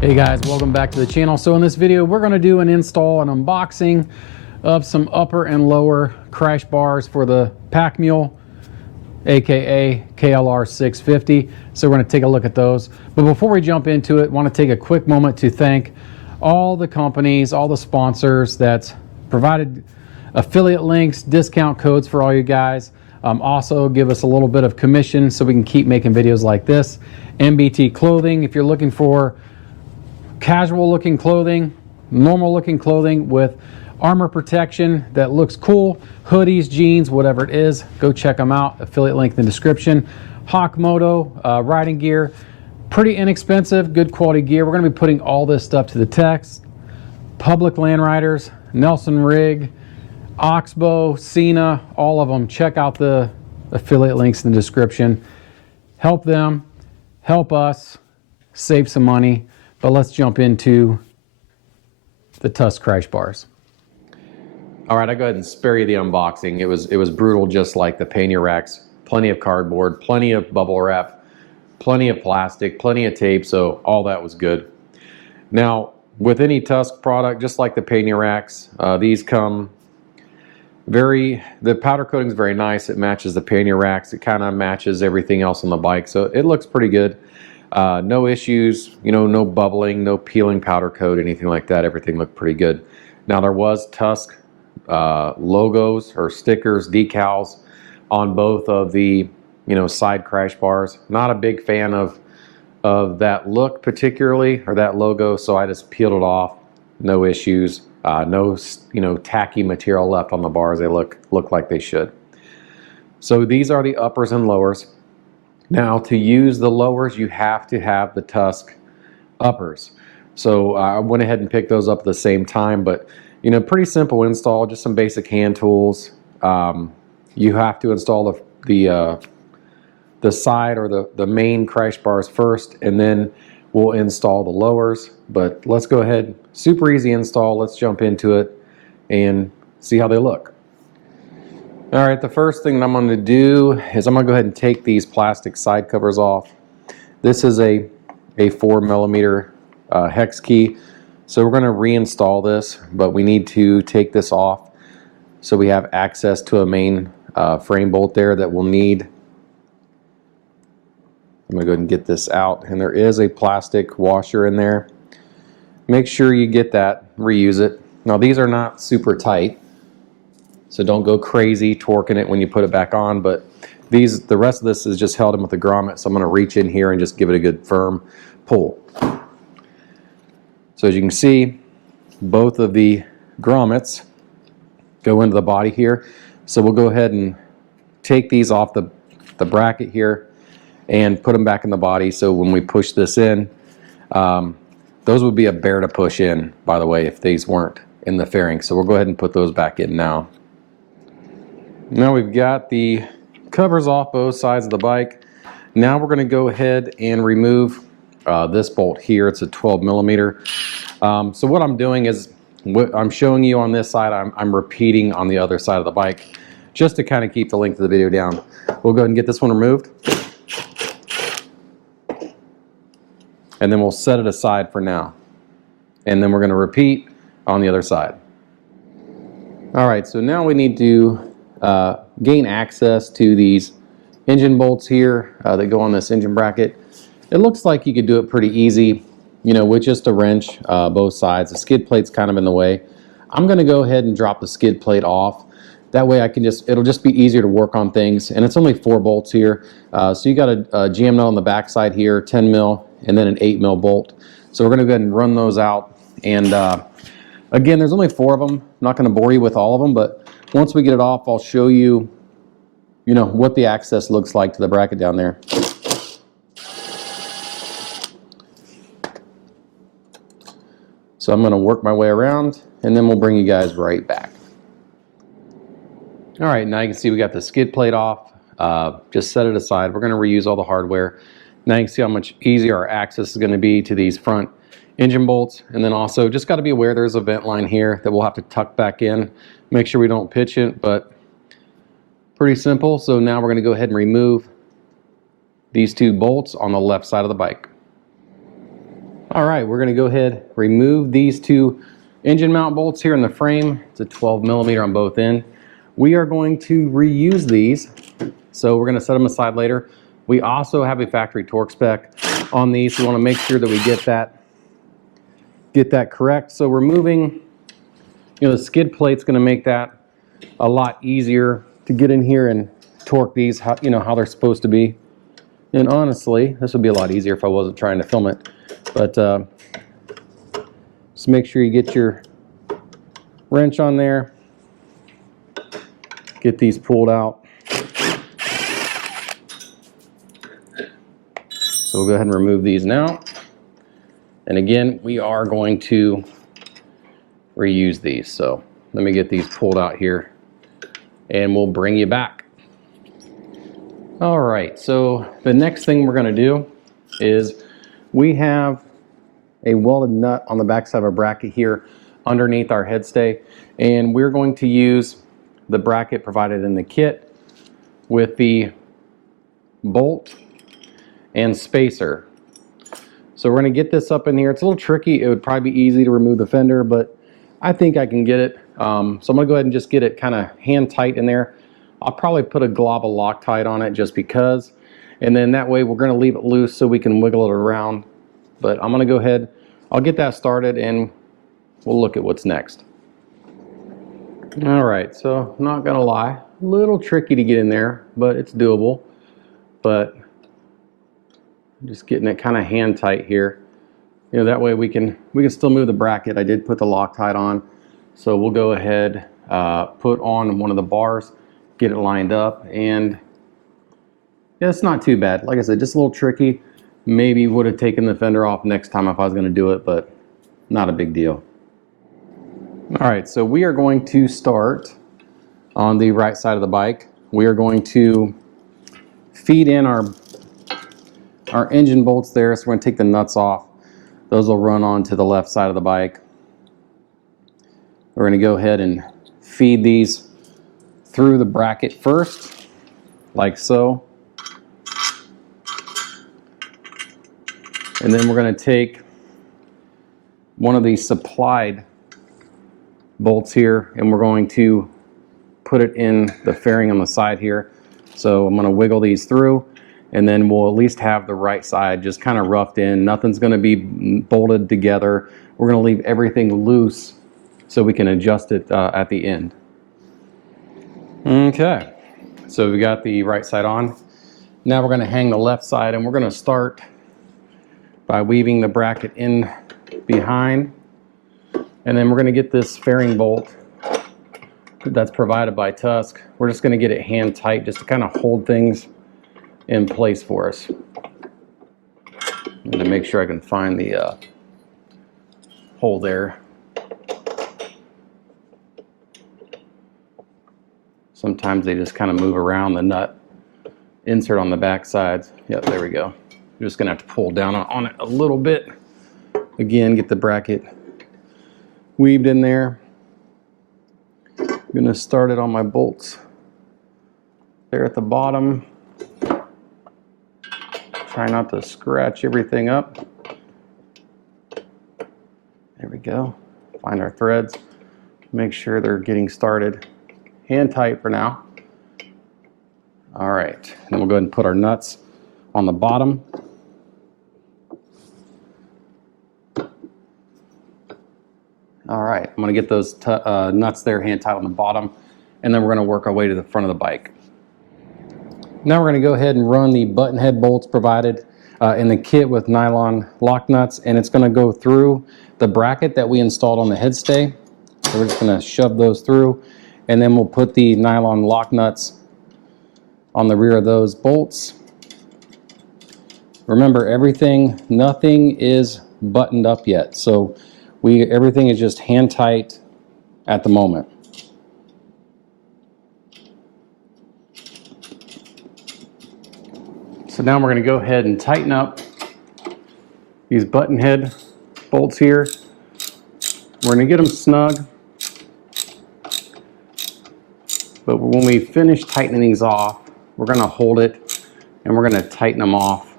Hey guys, welcome back to the channel. So in this video, we're going to do an install and unboxing of some upper and lower crash bars for the Pack Mule, aka KLR 650. So we're going to take a look at those. But before we jump into it, I want to take a quick moment to thank all the companies, all the sponsors that provided affiliate links, discount codes for all you guys. Also give us a little bit of commission so we can keep making videos like this. NBT Clothing, if you're looking for casual looking clothing, normal looking clothing with armor protection that looks cool, hoodies, jeans, whatever it is, go check them out. Affiliate link in the description. Moto riding gear, pretty inexpensive, good quality gear. We're going to be putting all this stuff to the test. Public Land Riders, Nelson Rig, Oxbow, Cena, all of them. Check out the affiliate links in the description. Help them, help us, save some money. But let's jump into the Tusk Crash bars. All right, I'll go ahead and spare you the unboxing. It was brutal, just like the pannier racks. Plenty of cardboard, plenty of bubble wrap, plenty of plastic, plenty of tape, so all that was good. Now, with any Tusk product, just like the pannier racks, these come the powder coating is very nice. It matches the pannier racks. It kind of matches everything else on the bike, so it looks pretty good. No issues, no bubbling, no peeling powder coat, anything like that. Everything looked pretty good. Now there was Tusk logos or stickers, decals on both of the side crash bars. Not a big fan of that look particularly, or that logo, so I just peeled it off. No issues. No tacky material left on the bars. They look like they should. So these are the uppers and lowers. Now, to use the lowers, you have to have the Tusk uppers. So I went ahead and picked those up at the same time, but pretty simple install, just some basic hand tools. You have to install the side or the main crash bars first, and then we'll install the lowers. But let's go ahead, super easy install. Let's jump into it and see how they look. All right, the first thing that I'm going to do is I'm going to go ahead and take these plastic side covers off. This is a 4mm hex key, so we're going to reinstall this, but we need to take this off so we have access to a main frame bolt there that we'll need. I'm going to go ahead and get this out, and there is a plastic washer in there. Make sure you get that, reuse it. Now these are not super tight, so don't go crazy torquing it when you put it back on, but the rest of this is just held in with a grommet, so I'm going to reach in here and just give it a good firm pull. So as you can see, both of the grommets go into the body here, so we'll go ahead and take these off the bracket here and put them back in the body, so when we push this in, those would be a bear to push in, by the way, if these weren't in the fairing. So we'll go ahead and put those back in now. Now we've got the covers off both sides of the bike. Now we're going to go ahead and remove this bolt here. It's a 12mm. So what I'm doing is, what I'm showing you on this side, I'm repeating on the other side of the bike, just to kind of keep the length of the video down. We'll go ahead and get this one removed, and then we'll set it aside for now. And then we're going to repeat on the other side. All right, so now we need to gain access to these engine bolts here that go on this engine bracket. It looks like you could do it pretty easy, with just a wrench, both sides. The skid plate's kind of in the way. I'm going to go ahead and drop the skid plate off. That way it'll just be easier to work on things. And it's only 4 bolts here. So you got a jam nut on the back side here, 10mm, and then an 8mm bolt. So we're going to go ahead and run those out. And again, there's only 4 of them. I'm not going to bore you with all of them, but once we get it off, I'll show you, what the access looks like to the bracket down there. So I'm going to work my way around, and then we'll bring you guys right back. All right, now you can see we got the skid plate off. Just set it aside. We're going to reuse all the hardware. Now you can see how much easier our access is going to be to these front engine bolts. And then also just got to be aware there's a vent line here that we'll have to tuck back in. Make sure we don't pitch it, but pretty simple. So now we're going to go ahead and remove these 2 bolts on the left side of the bike. All right, we're gonna go ahead, remove these two engine mount bolts here in the frame. It's a 12mm on both ends. We are going to reuse these, so we're gonna set them aside later. We also have a factory torque spec on these. We wanna make sure that we get that correct. So removing, the skid plate's gonna make that a lot easier to get in here and torque these how they're supposed to be. And honestly, this would be a lot easier if I wasn't trying to film it. But just make sure you get your wrench on there. Get these pulled out. So we'll go ahead and remove these now. And again, we are going to reuse these. So let me get these pulled out here and we'll bring you back. All right, so the next thing we're gonna do is we have a welded nut on the backside of our bracket here underneath our headstay, and we're going to use the bracket provided in the kit with the bolt and spacer. So we're gonna get this up in here. It's a little tricky. It would probably be easy to remove the fender, but I think I can get it. So I'm gonna go ahead and just get it kind of hand tight in there. I'll probably put a glob of Loctite on it just because, and then that way we're gonna leave it loose so we can wiggle it around. But I'm gonna go ahead, I'll get that started and we'll look at what's next. All right, so not gonna lie, a little tricky to get in there, but it's doable. But just getting it kind of hand tight here. That way we can still move the bracket. I did put the Loctite on, so we'll go ahead, put on one of the bars, get it lined up, and yeah, it's not too bad. Like I said, just a little tricky. Maybe would have taken the fender off next time if I was going to do it, but not a big deal. All right, so we are going to start on the right side of the bike. We are going to feed in our engine bolts there, so we're going to take the nuts off. Those will run on to the left side of the bike. We're going to go ahead and feed these through the bracket first, like so. And then we're going to take one of these supplied bolts here and we're going to put it in the fairing on the side here. So I'm going to wiggle these through and then we'll at least have the right side just kind of roughed in. Nothing's going to be bolted together. We're going to leave everything loose so we can adjust it at the end. Okay, so we got the right side on. Now we're going to hang the left side and we're going to start by weaving the bracket in behind. And then we're going to get this fairing bolt that's provided by Tusk. We're just going to get it hand tight just to kind of hold things in place for us. And to make sure I can find the hole there. Sometimes they just kind of move around the nut insert on the back sides. Yep, there we go. You're just gonna have to pull down on it a little bit. Again, get the bracket weaved in there. I'm gonna start it on my bolts there at the bottom. Try not to scratch everything up. There we go. Find our threads. Make sure they're getting started. Hand tight for now. All right, then we'll go ahead and put our nuts on the bottom. All right, I'm gonna get those nuts there hand tight on the bottom, and then we're gonna work our way to the front of the bike. Now we're gonna go ahead and run the button head bolts provided in the kit with nylon lock nuts, and it's gonna go through the bracket that we installed on the headstay. So we're just gonna shove those through, and then we'll put the nylon lock nuts on the rear of those bolts. Remember, nothing is buttoned up yet. So everything is just hand tight at the moment. So now we're going to go ahead and tighten up these button head bolts here. We're going to get them snug. But when we finish tightening these off, we're going to hold it and we're going to tighten them off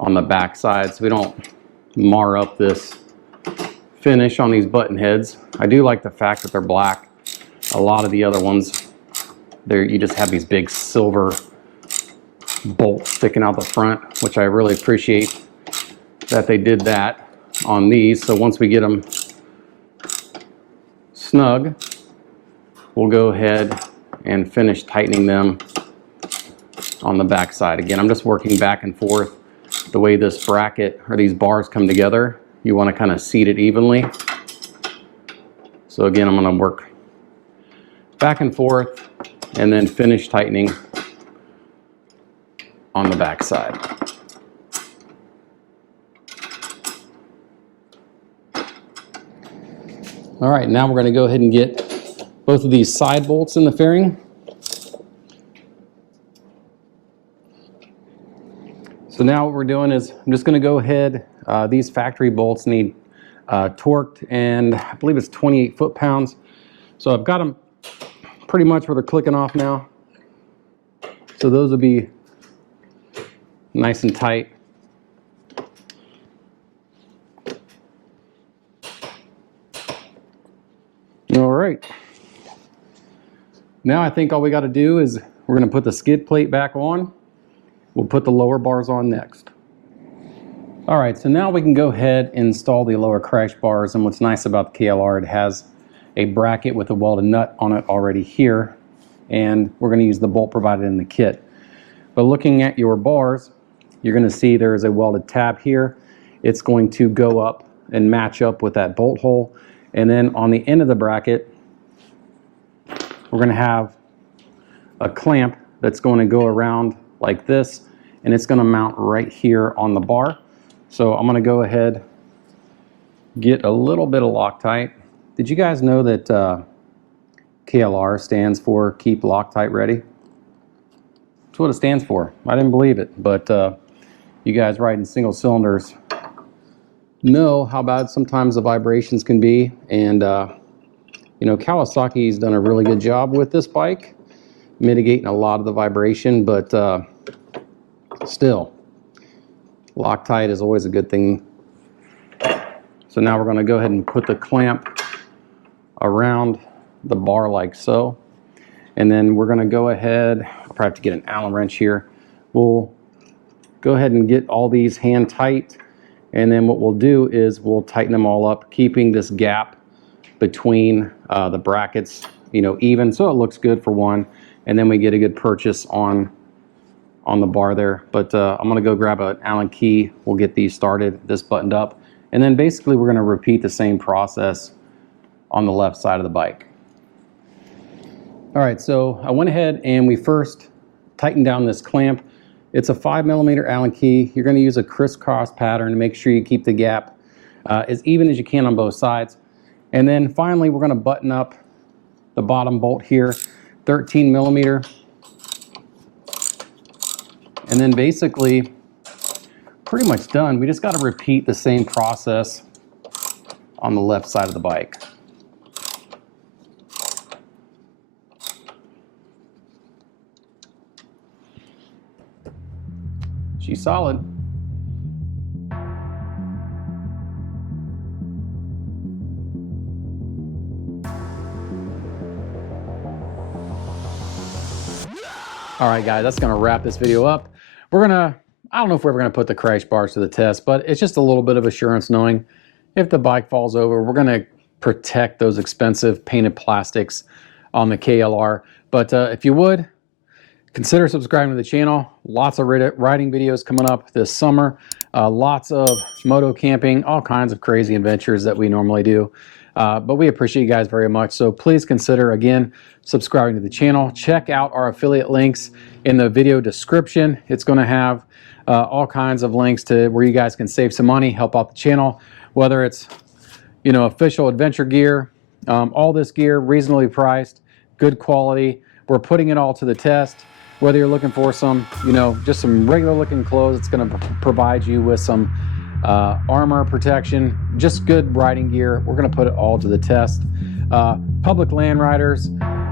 on the back side so we don't mar up this finish on these button heads. I do like the fact that they're black. A lot of the other ones, you just have these big silver bolts sticking out the front, which I really appreciate that they did that on these. So once we get them snug, we'll go ahead and finish tightening them on the back side. Again, I'm just working back and forth. The way this bracket or these bars come together, you want to kind of seat it evenly. So again, I'm going to work back and forth and then finish tightening on the back side. All right, now we're going to go ahead and get both of these side bolts in the fairing. So now what we're doing is I'm just going to go ahead, these factory bolts need torqued, and I believe it's 28 foot-pounds. So I've got them pretty much where they're clicking off now. So those will be nice and tight. All right. Now I think all we got to do is we're going to put the skid plate back on. We'll put the lower bars on next. All right, so now we can go ahead and install the lower crash bars. And what's nice about the KLR, it has a bracket with a welded nut on it already here. And we're going to use the bolt provided in the kit. But looking at your bars, you're going to see there is a welded tab here. It's going to go up and match up with that bolt hole. And then on the end of the bracket, we're going to have a clamp that's going to go around like this, and it's going to mount right here on the bar. So I'm going to go ahead, get a little bit of Loctite. Did you guys know that KLR stands for Keep Loctite Ready? That's what it stands for. I didn't believe it, but you guys riding single cylinders know how bad sometimes the vibrations can be. And you know, Kawasaki's done a really good job with this bike, mitigating a lot of the vibration, but still, Loctite is always a good thing. So now we're going to go ahead and put the clamp around the bar like so. And then we're going to go ahead, I'll probably have to get an Allen wrench here. We'll go ahead and get all these hand tight. And then what we'll do is we'll tighten them all up, keeping this gap between the brackets, you know, even, so it looks good for one. And then we get a good purchase on the bar there. But I'm going to go grab an Allen key. We'll get these started, this buttoned up. And then basically we're going to repeat the same process on the left side of the bike. All right, so I went ahead and we first tightened down this clamp. It's a 5mm Allen key. You're going to use a crisscross pattern to make sure you keep the gap as even as you can on both sides. And then finally, we're going to button up the bottom bolt here, 13mm. And then basically, pretty much done. We just got to repeat the same process on the left side of the bike. She's solid. All right, guys, that's going to wrap this video up. We're going to, I don't know if we're ever going to put the crash bars to the test, but it's just a little bit of assurance knowing if the bike falls over, we're going to protect those expensive painted plastics on the KLR. But if you would, consider subscribing to the channel. Lots of riding videos coming up this summer. Lots of moto camping, all kinds of crazy adventures that we normally do. But we appreciate you guys very much. So please consider, again, subscribing to the channel. Check out our affiliate links in the video description. It's going to have all kinds of links to where you guys can save some money, help out the channel, whether it's, you know, official adventure gear, all this gear, reasonably priced, good quality. We're putting it all to the test. Whether you're looking for some, you know, just some regular looking clothes, it's going to provide you with some armor protection, just good riding gear. We're going to put it all to the test. Public Land Riders,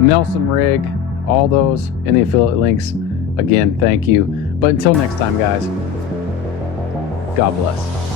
Nelson Rig, all those in the affiliate links. Again, thank you. But until next time, guys, God bless.